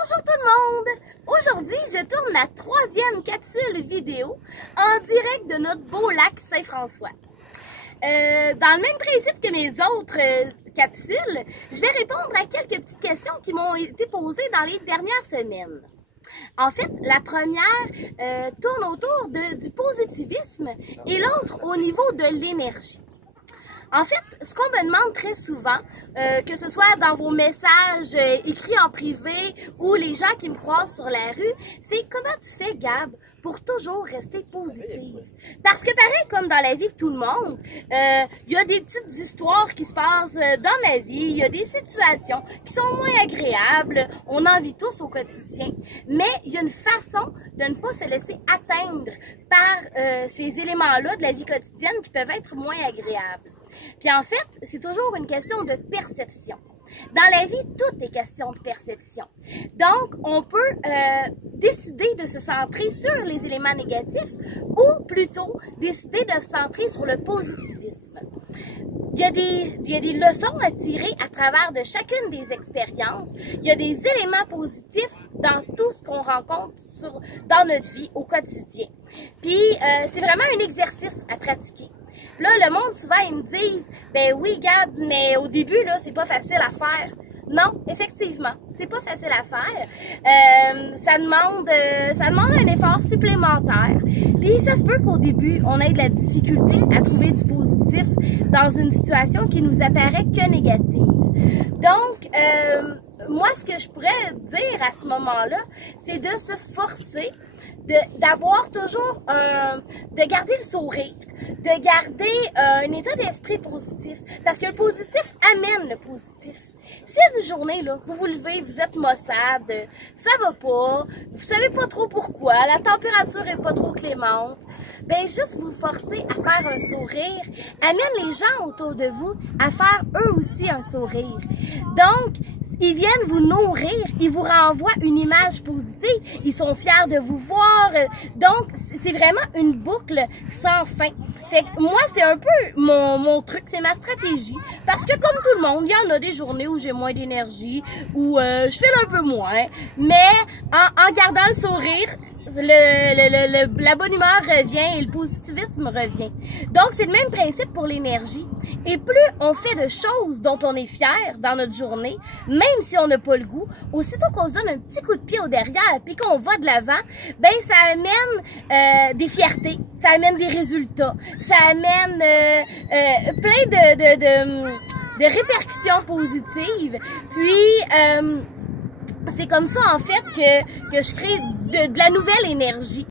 Bonjour tout le monde! Aujourd'hui, je tourne ma 3e capsule vidéo en direct de notre beau lac Saint-François. Dans le même principe que mes autres capsules, je vais répondre à quelques petites questions qui m'ont été posées dans les dernières semaines. En fait, la première tourne autour du positivisme et l'autre au niveau de l'énergie. En fait, ce qu'on me demande très souvent, que ce soit dans vos messages écrits en privé ou les gens qui me croisent sur la rue, c'est comment tu fais, Gab, pour toujours rester positive. Parce que pareil, comme dans la vie de tout le monde, il y a des petites histoires qui se passent dans ma vie, il y a des situations qui sont moins agréables, on en vit tous au quotidien, mais il y a une façon de ne pas se laisser atteindre par ces éléments-là de la vie quotidienne qui peuvent être moins agréables. Puis en fait, c'est toujours une question de perception. Dans la vie, tout est question de perception. Donc, on peut décider de se centrer sur les éléments négatifs ou plutôt décider de se centrer sur le positivisme. Il y a des leçons à tirer à travers de chacune des expériences. Il y a des éléments positifs dans tout ce qu'on rencontre dans notre vie au quotidien. Puis, c'est vraiment un exercice à pratiquer. Là, le monde, souvent, ils me disent « Ben oui, Gab, mais au début, là, c'est pas facile à faire. » Non, effectivement, c'est pas facile à faire. Ça demande un effort supplémentaire. Puis, ça se peut qu'au début, on ait de la difficulté à trouver du positif dans une situation qui nous apparaît que négative. Donc, moi, ce que je pourrais dire à ce moment-là, c'est de se forcer d'avoir toujours de garder le sourire, de garder un état d'esprit positif, parce que le positif amène le positif. Si une journée, là, vous vous levez, vous êtes maussade, ça va pas, vous savez pas trop pourquoi, la température est pas trop clémente, ben juste vous forcer à faire un sourire amène les gens autour de vous à faire eux aussi un sourire. Donc, ils viennent vous nourrir, ils vous renvoient une image positive, ils sont fiers de vous voir. Donc, c'est vraiment une boucle sans fin. Fait que moi, c'est un peu mon truc, c'est ma stratégie. Parce que comme tout le monde, il y en a des journées où j'ai moins d'énergie, où je file un peu moins. Mais en gardant le sourire, la bonne humeur revient et le positivisme revient. Donc, c'est le même principe pour l'énergie. Et plus on fait de choses dont on est fier dans notre journée, même si on n'a pas le goût, aussitôt qu'on se donne un petit coup de pied au derrière puis qu'on va de l'avant, ben ça amène des fiertés, ça amène des résultats, ça amène plein de répercussions positives. Puis, c'est comme ça, en fait, que je crée de la nouvelle énergie.